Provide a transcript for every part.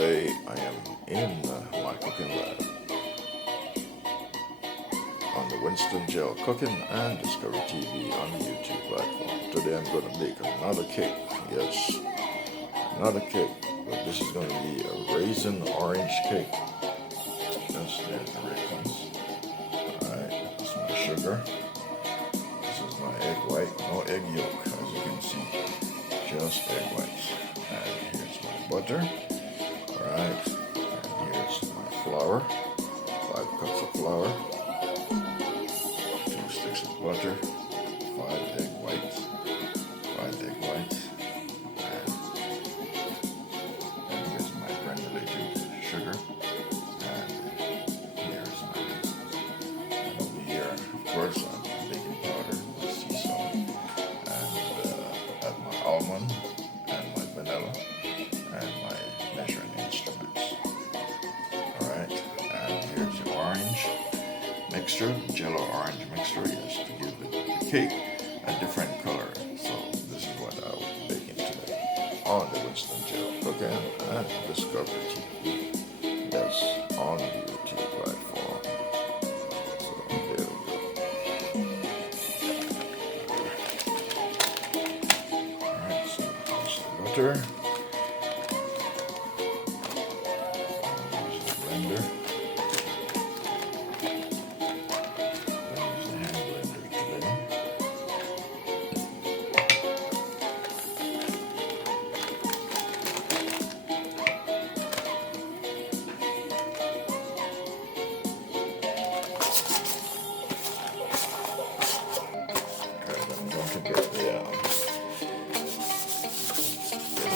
Today I am in my cooking lab on the Winston Jello Cooking and Discovery TV on the YouTube platform. Today I'm going to make another cake. Yes, another cake, but this is going to be a raisin orange cake. Yes, there's the raisins. Alright, this is my sugar. This is my egg white, no egg yolk as you can see, just egg whites. And here's my butter. Alright, and here's my flour, 5 cups of flour, 2 sticks of butter, 5 egg whites, and here's my granulated sugar, and here's my raisins. And over here, of course, I'm baking powder, my sea salt, and add my almond, and my vanilla, and my measuring instruments. Alright, and here's the orange mixture, Jello orange mixture, yes, to give the cake a different color. So this is what I will be baking today on the Winston Jello Cooking and Discovery TV. Yes, on the YouTube platform. So there we go. Alright, so here's the butter. Blender. Use the hand blender today. Okay, I'm going to get the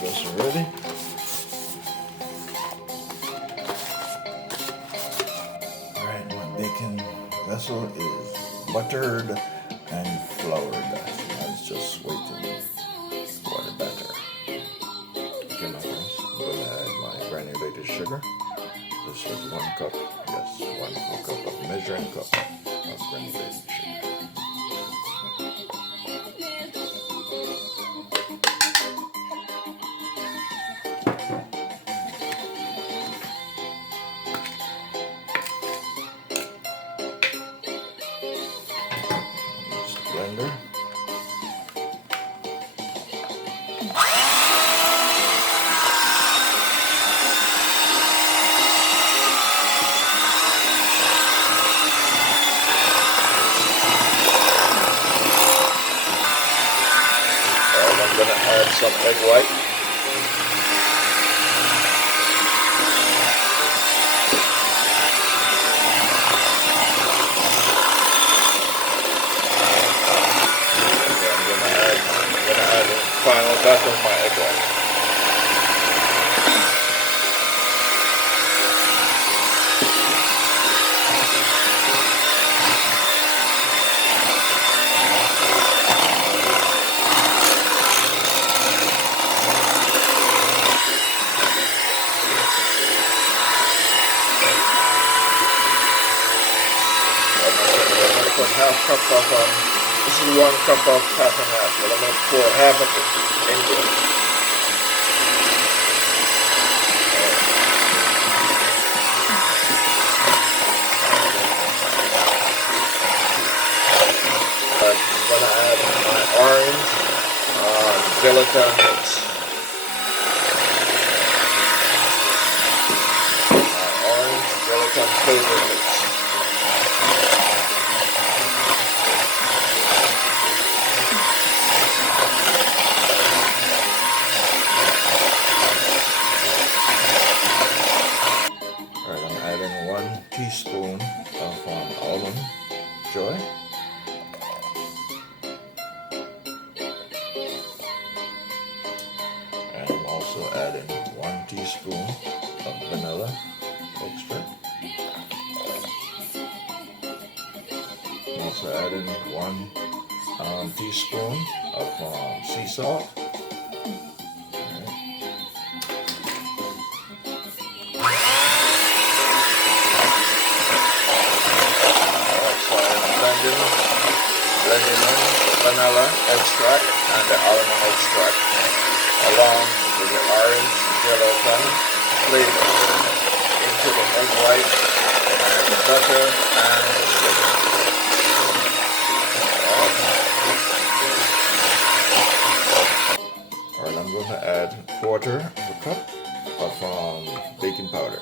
vessel ready. Baking vessel is buttered and floured. I was just waiting for the batter. Okay, my friends, I'm going to add my granulated sugar. This is 1 cup, yes, 1 full cup of measuring cup of granulated sugar. Blender. And I'm going to add some egg white. Final batch of my egg white. I'm going to put half cup of this is 1 cup of half and half, but I'm going to pour half of it in there. I'm going to add my orange gelatin mix. My orange gelatin flavored mix. I'm adding 1 teaspoon of almond joy. And I'm also adding 1 teaspoon of vanilla extract. I'm also adding 1 teaspoon of sea salt. Blending in the vanilla extract and the almond extract along with the orange gelatin flavor into the egg white and the butter and the sugar. Alright, I'm going to add a quarter of a cup of baking powder.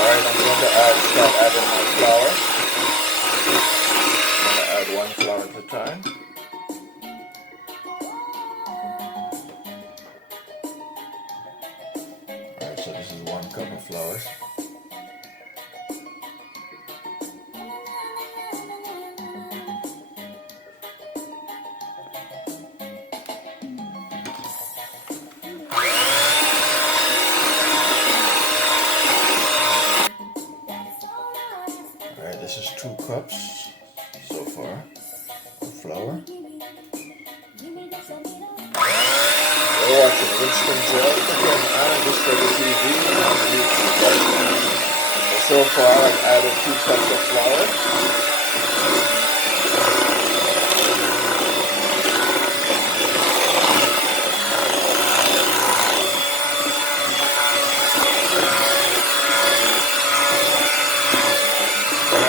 Alright, I'm going to start adding my flour. I'm going to add one flour at a time. Alright, so this is 1 cup of flour. Alright, this is 2 cups so far of flour. You're watching Winston Jello cooking and Discover TV on YouTube. So far I've added 2 cups of flour.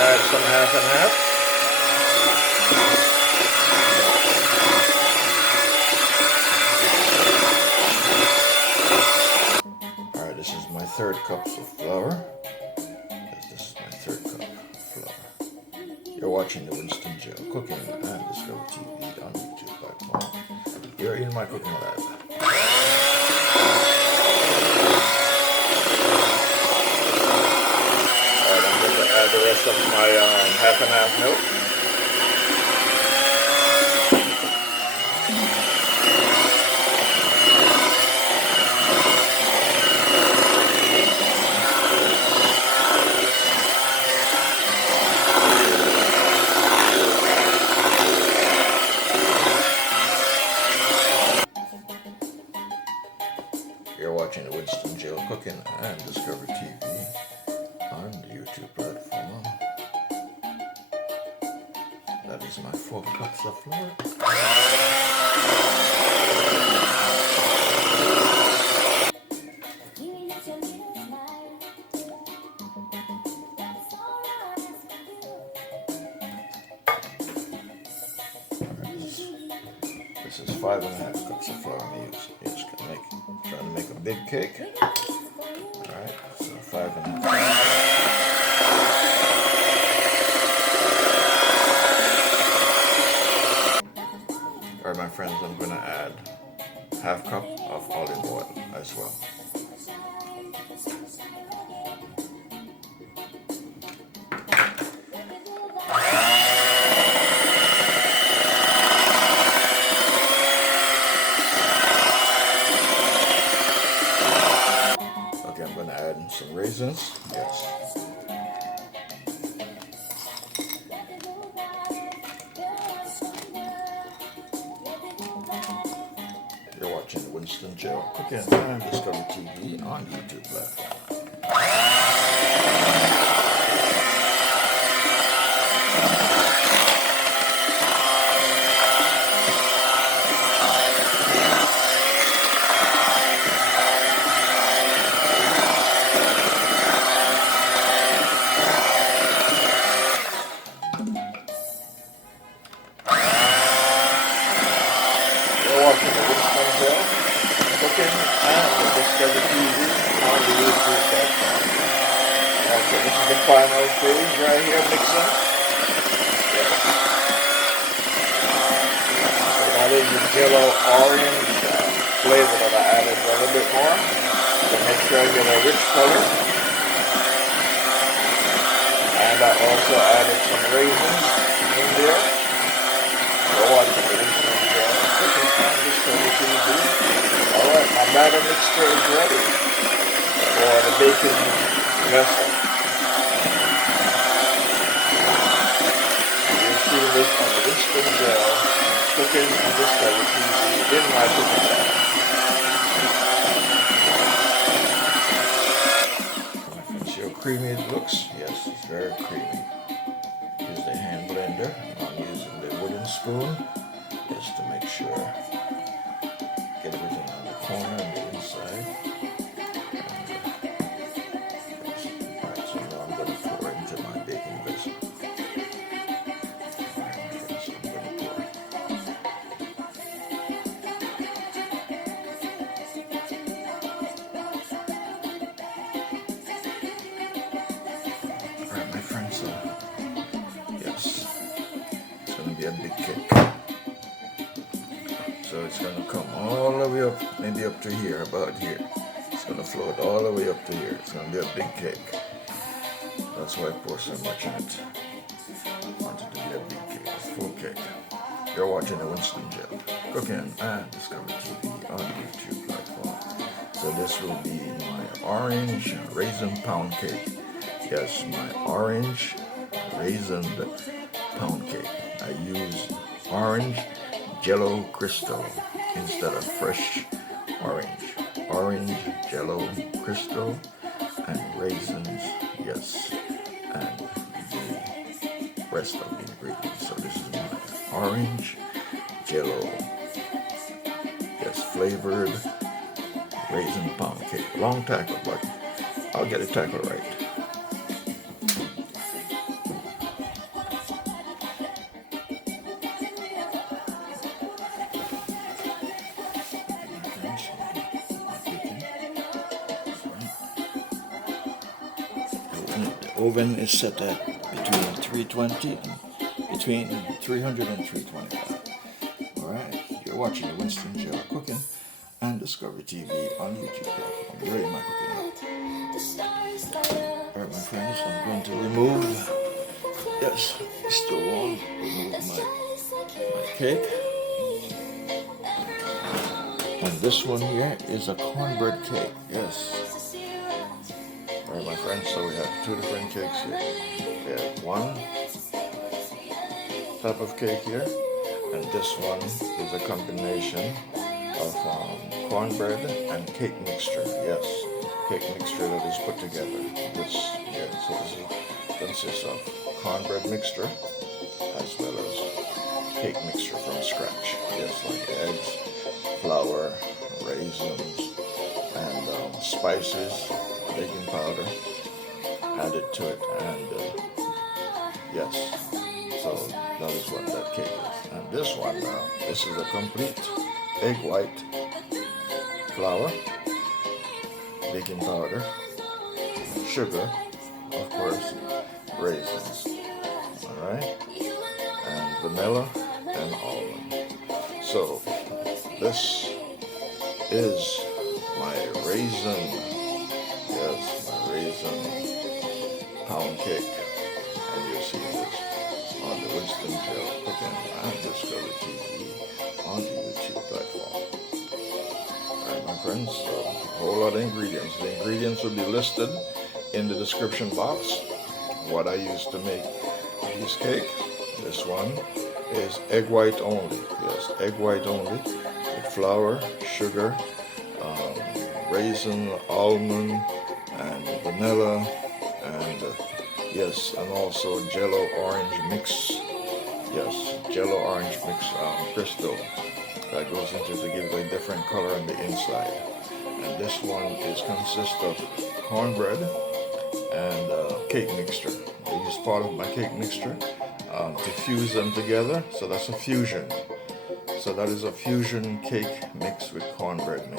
Add some half and half. Alright, this is my 3rd cup of flour. This is my 3rd cup of flour. You're watching the Winston Jello Cooking and Discover TV on YouTube platform. You're in my cooking lab. Add the rest of my half and half milk. You're watching the Winston Jello Cooking and Discover TV on the YouTube platform. That is my 4 cups of flour. This is 5.5 cups of flour I'm using. You're just trying to make a big cake. Alright, so 5.5. Alright, my friends, I'm going to add half cup of olive oil as well. Okay, I'm going to add some raisins. Yes. You're watching the Winston Jello Cooking and Discover TV on YouTube platform. You're watching the Winston Jello Cooking and Discover TV on the YouTube platform. Okay, this is the final phase right here, mixing. Yes. So that is the Jello orange flavor that I added a little bit more to make sure I get a rich color. And I also added some raisins in there. You're watching the Winston Jello Cooking and Discover TV. Alright, my batter mixture is ready for the baking Yes. You're seeing this on the Winston Jello cooking on this TV in my cooking oil. See how creamy it looks? Yes, it's very creamy. Use the hand blender. I'm using the wooden spoon just to make sure. Get everything on the corner and the inside. Alright, so now I'm going to pour into my baking vessel. Alright, so I'm going to pour. Alright, my friends, yes, it's going to be a big cake. So it's going to come all the way up, maybe up to here, about here. It's going to float all the way up to here. It's going to be a big cake. That's why I pour so much in it. I want it to be a big cake, a full cake. You're watching the Winston Jello Cooking and Discovery TV on the YouTube platform. So this will be my orange raisin pound cake. Yes, my orange raisin pound cake. I use orange Jello crystal instead of fresh orange. Orange Jello crystal and raisins, yes, and the rest of the ingredients. So this is my orange Jello, yes, flavored raisin pound cake. Long tackle, but I'll get it tackled right. The oven is set at between 320 and between 300 and 325. Alright, you're watching the Winston Jello Cooking and Discovery TV on YouTube platform. You're in my cooking. Alright, my friends, I'm going to remove, yes, it's still warm, remove my cake. And this one here is a cornbread cake, yes. Alright, my friends, so we have two different cakes here. We have one type of cake here, and this one is a combination of cornbread and cake mixture. Yes, cake mixture that is put together. This consists of cornbread mixture as well as cake mixture from scratch. Yes, like eggs, flour, raisins, and spices, baking powder added to it, and yes, so that is what that cake is. And this one now, this is a complete egg white, flour, baking powder, sugar, of course, raisins, alright, and vanilla and almond. So this is my raisin, yes, my raisin pound cake, and you're seeing this on the Winston Jello Cooking and Discovery TV on the YouTube platform. Alright, my friends, so a whole lot of ingredients. The ingredients will be listed in the description box. What I use to make this cake. This one is egg white only. Yes, egg white only with flour, sugar, raisin, almond, and vanilla, and yes, and also Jello orange mix. Yes, Jello orange mix crystal that goes into to give it a different color on the inside. And this one consists of cornbread and cake mixture. I use part of my cake mixture to fuse them together, so that's a fusion. So that is a fusion cake mix with cornbread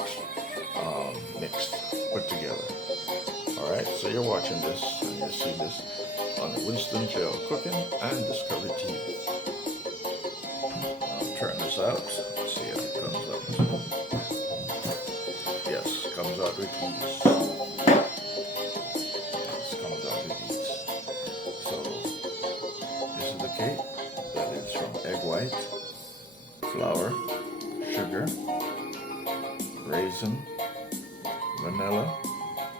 mixed, put together. Alright, so you're watching this and you see this on the Winston Jello Cooking and Discovery TV. I'll turn this out, see how it comes out. Yes, it comes out with ease. Yes, it comes out with ease. So, this is the cake that is from egg white, flour, sugar, raisin, vanilla,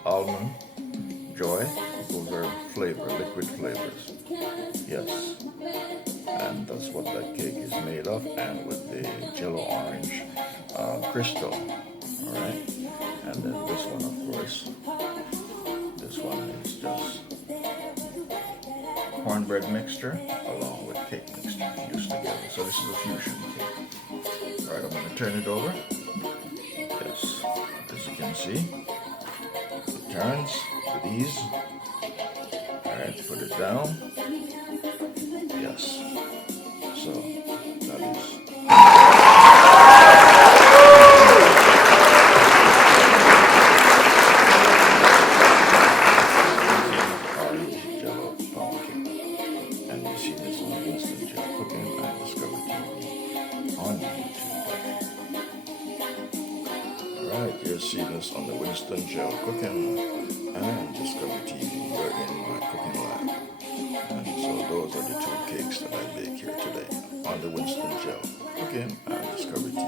almond, joy, or liquid flavors. Yes, and that's what that cake is made of, and with the Jello orange crystal. All right, and then this one, of course, this one is just cornbread mixture along with cake mixture used together. So this is a fusion cake. All right, I'm going to turn it over. Yes, as you can see, it turns with ease. All right, put it down. Yes, so that is. Jello pound cake, and you see this on Instant Jello Cooking and Discover TV on YouTube. Alright, you're seeing this on the Winston Jello Cooking and Discover TV. You're in my cooking lab. And so those are the two cakes that I bake here today on the Winston Jello Cooking and Discover TV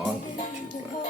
on the YouTube lab.